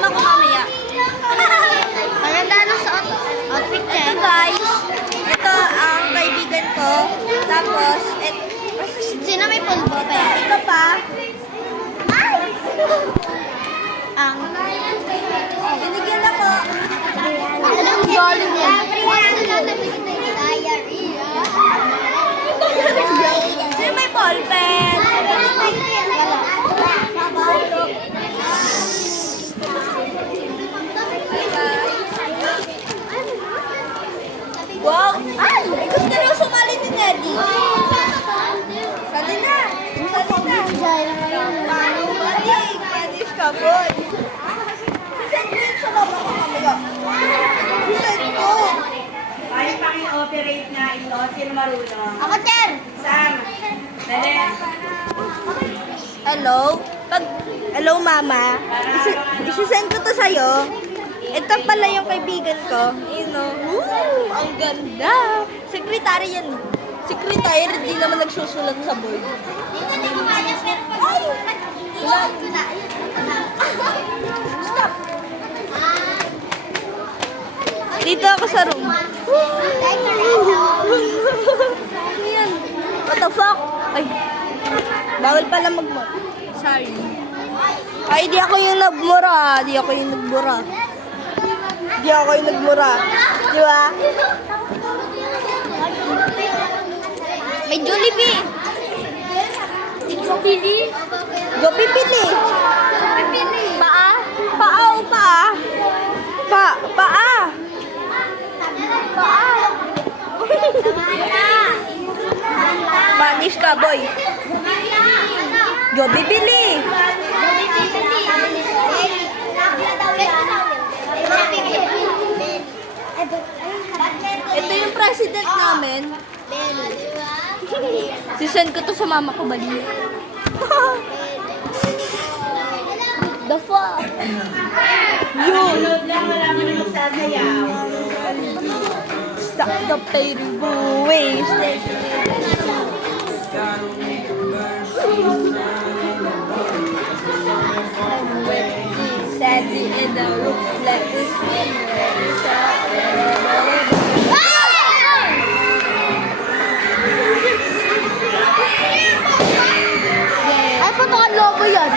mama ko mamaya. Maganda na sa outfit niya. Ito guys, ito ang kaibigan ko. Tapos, Sino may pulbo pa yan? ito pa. Ang... Binigyan ako. Anong galing yan? Sino may ballpen? Wow! Ay! Gusto rin sumali ni Neddy. Sali na! Sali na! Spanish ka po. Sisend ko yun sa mama ko mamaya. Sisend ko. Ay, paki-operate na ito. Sino marunong? Ako, Chen! Sam. Dali. Hello? Hello, mama. Isisend ko to sa'yo. Ito pala yung kaibigan ko. You know. Woo! Ang ganda. Secretary yan. Secretary, di naman nagsusulat sa board. Ay! Stop! Dito ako sa room. Ano yan? What the fuck? Ay. Bawal pala mag-mura. Sorry. Ay, di ako yung nagmura. Di ako yung nagmura. Di ako yung nagmura. Di ba? May Jollibee. Pili. Go pipili. Paa. Paa o paa. Paa. Paa. Spanish ka, boy. Go bibili. Ito yung president namin. Sisend ko to sa mama ko, bali. The fuck? Load lang, wala mo na magsasayaw. Stop the terrible ways. Sadly in the room, let us in. Ay, pato ang lobo yan.